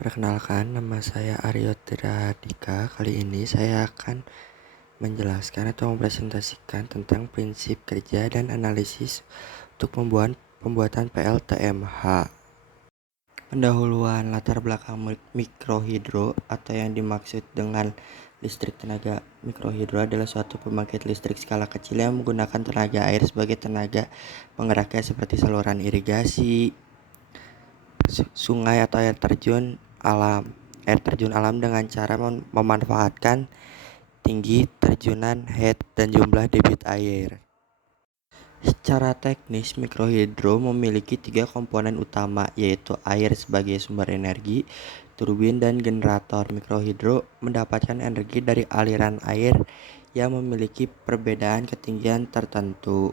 Perkenalkan, nama saya Aryo Dika. Kali ini saya akan menjelaskan atau mempresentasikan tentang prinsip kerja dan analisis untuk pembuatan PLTMH. Pendahuluan latar belakang mikrohidro atau yang dimaksud dengan listrik tenaga mikrohidro adalah suatu pembangkit listrik skala kecil yang menggunakan tenaga air sebagai tenaga penggeraknya seperti saluran irigasi, sungai atau air terjun alam dengan cara memanfaatkan tinggi terjunan head dan jumlah debit air. Secara teknis, mikrohidro memiliki 3 komponen utama, yaitu air sebagai sumber energi, turbin, dan generator. Mikrohidro mendapatkan energi dari aliran air yang memiliki perbedaan ketinggian tertentu.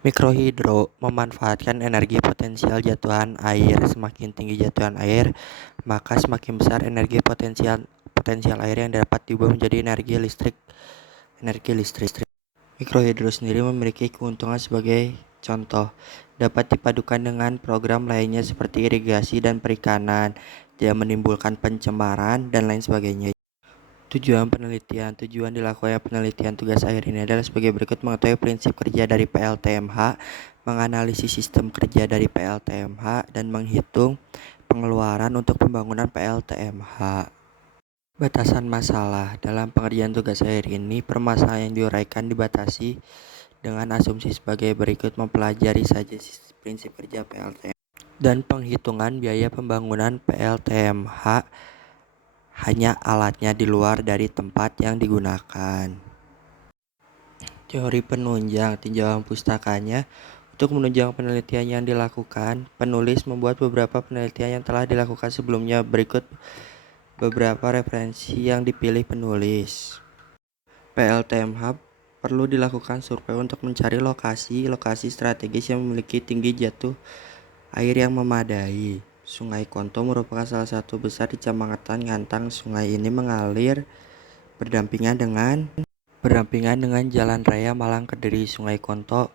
Mikrohidro memanfaatkan energi potensial jatuhan air. Semakin tinggi jatuhan air, maka semakin besar energi potensial air yang dapat diubah menjadi energi listrik. Mikrohidro sendiri memiliki keuntungan sebagai contoh, dapat dipadukan dengan program lainnya seperti irigasi dan perikanan, tidak menimbulkan pencemaran, dan lain sebagainya. Tujuan dilakukannya penelitian tugas akhir ini adalah sebagai berikut: mengetahui prinsip kerja dari PLTMH, menganalisis sistem kerja dari PLTMH, dan menghitung pengeluaran untuk pembangunan PLTMH. Batasan masalah. Dalam pengerjaan tugas akhir ini, permasalahan yang diuraikan dibatasi dengan asumsi sebagai berikut: mempelajari saja prinsip kerja PLTMH dan penghitungan biaya pembangunan PLTMH, hanya alatnya di luar dari tempat yang digunakan. Teori penunjang. Tinjauan pustakanya. Untuk menunjang penelitian yang dilakukan, penulis membuat beberapa penelitian yang telah dilakukan sebelumnya. Berikut beberapa referensi yang dipilih penulis. PLTMH perlu dilakukan survei untuk mencari lokasi strategis yang memiliki tinggi jatuh air yang memadai. Sungai Konto merupakan salah satu besar di Kecamatan Ngantang. Sungai ini mengalir berdampingan dengan Jalan Raya Malang Kediri. Sungai Konto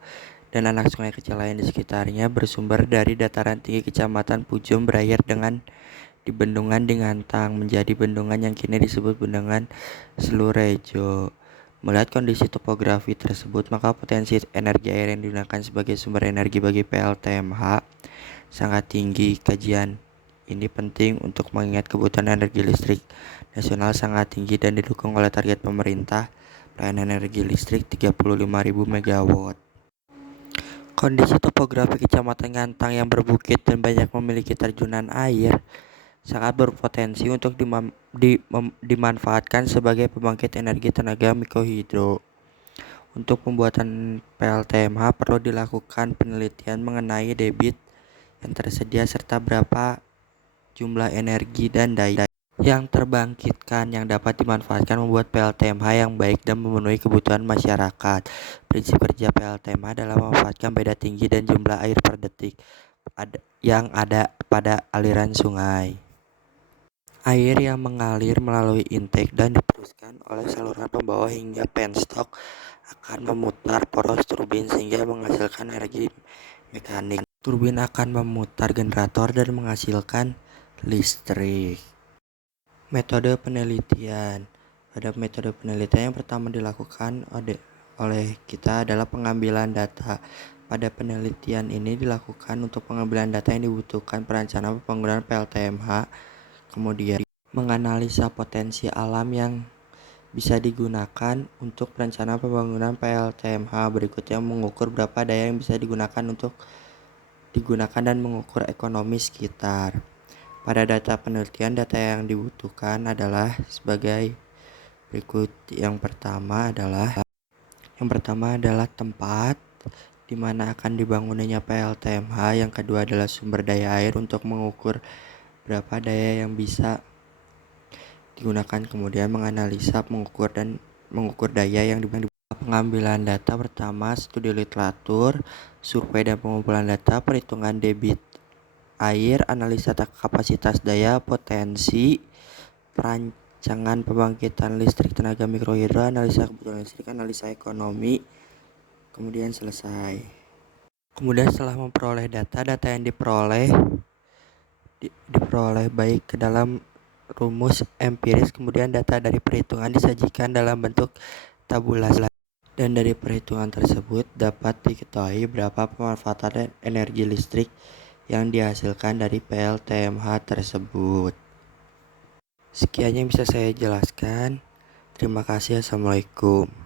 dan anak sungai kecil lain di sekitarnya bersumber dari dataran tinggi Kecamatan Pujum, berakhir di bendungan di Ngantang, menjadi bendungan yang kini disebut Bendungan Slurejo. Melihat kondisi topografi tersebut, maka potensi energi air yang digunakan sebagai sumber energi bagi PLTMH sangat tinggi. Kajian ini penting untuk mengingat kebutuhan energi listrik nasional sangat tinggi dan didukung oleh target pemerintah pelayanan energi listrik 35.000 MW. Kondisi topografi Kecamatan Ngantang yang berbukit dan banyak memiliki terjunan air sangat berpotensi untuk dimanfaatkan sebagai pembangkit energi tenaga mikrohidro. Untuk pembuatan PLTMH perlu dilakukan penelitian mengenai debit yang tersedia serta berapa jumlah energi dan daya yang terbangkitkan yang dapat dimanfaatkan membuat PLTMH yang baik dan memenuhi kebutuhan masyarakat. Prinsip kerja PLTMH adalah memanfaatkan beda tinggi dan jumlah air per detik yang ada pada aliran sungai. Air yang mengalir melalui intake dan diteruskan oleh saluran pembawa hingga penstock akan memutar poros turbin sehingga menghasilkan energi mekanik. Turbin akan memutar generator dan menghasilkan listrik. Metode penelitian. Pada metode penelitian yang pertama dilakukan oleh kita adalah pengambilan data. Pada penelitian ini dilakukan untuk pengambilan data yang dibutuhkan perencanaan pembangunan PLTMH, kemudian menganalisa potensi alam yang bisa digunakan untuk perencanaan pembangunan PLTMH. Berikutnya mengukur berapa daya yang bisa digunakan dan mengukur ekonomi sekitar. Pada data penelitian, data yang dibutuhkan adalah sebagai berikut. Yang pertama adalah tempat di mana akan dibangunnya PLTMH. Yang kedua adalah sumber daya air untuk mengukur berapa daya yang bisa digunakan, kemudian menganalisa, mengukur daya yang dibangun. Pengambilan data pertama, studi literatur, survei dan pengumpulan data, perhitungan debit air, analisa kapasitas daya, potensi, perancangan pembangkitan listrik tenaga mikrohidro, analisa kebutuhan listrik, analisa ekonomi, kemudian selesai. Kemudian setelah memperoleh data yang diperoleh diperoleh baik ke dalam rumus empiris, kemudian data dari perhitungan disajikan dalam bentuk tabulasi. Dan dari perhitungan tersebut dapat diketahui berapa pemanfaatan energi listrik yang dihasilkan dari PLTMH tersebut. Sekian yang bisa saya jelaskan. Terima kasih. Assalamualaikum.